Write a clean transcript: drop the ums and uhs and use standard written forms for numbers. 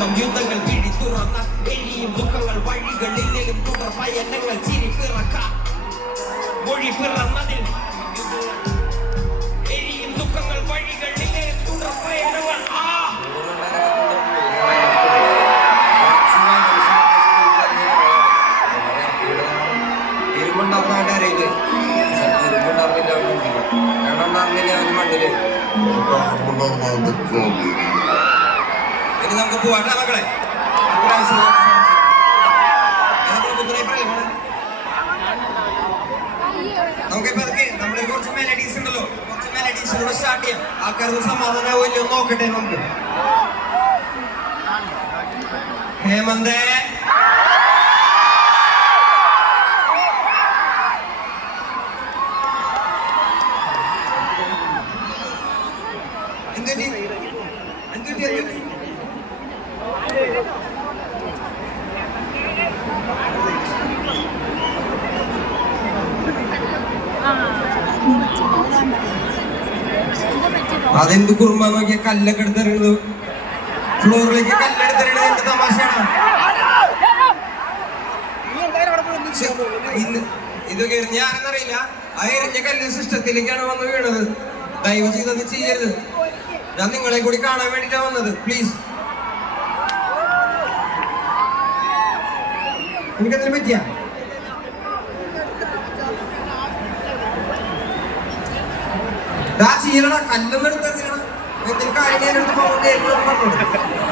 ആരംഭം യുദ്ധങ്ങൾ പിടി തുറന്ന എരിയും ദുഃഖങ്ങൾ വഴികളിലും തുടർ പയനങ്ങൾ ചിരി പിറക്ക മൊഴി പിറന്നതിൽ എരിയും ദുഃഖങ്ങൾ വഴികളിലെ തുടർ പയനങ്ങൾ ഇനി നമുക്ക് പോവാട്ടെ മക്കളെ. നമുക്കിപ്പോ നമ്മുടെ കുറച്ച് മെലഡീസ് ഉണ്ടല്ലോ, കുറച്ച് മെലഡീസിലൂടെ സ്റ്റാർട്ട് ചെയ്യാം. ആൾക്കാർക്ക് സമാധാനമാവില്ല നോക്കട്ടെ നമുക്ക്. ഹേമന്തേ അതെന്ത് കുറുമ്പ നോക്കിയ കല്ലൊക്കെ എടുത്തെറിയുന്നത്, ഫ്ലോറിലേക്ക് കല്ലെടുത്തെറിയണത് എന്ത് തമാശയാണ്. ഇതൊക്കെ എറിഞ്ഞാരെന്നറിയില്ല, ആ എറിഞ്ഞ കല്ല് സിസ്റ്റത്തിലേക്കാണ് വന്ന് വീണത്. ദയവ് ചെയ്തൊന്നും ചെയ്യരുത്. ഞാൻ നിങ്ങളെ കൂടി കാണാൻ വേണ്ടിട്ടാ വന്നത്. പ്ലീസ്. എനിക്കെന്തിനു പറ്റിയ ചെയ്യണ കല്ലൊന്നും എടുത്തെറിയണം. എന്തെങ്കിലും കാര്യം ഞാൻ എടുത്ത് പോകുന്നത്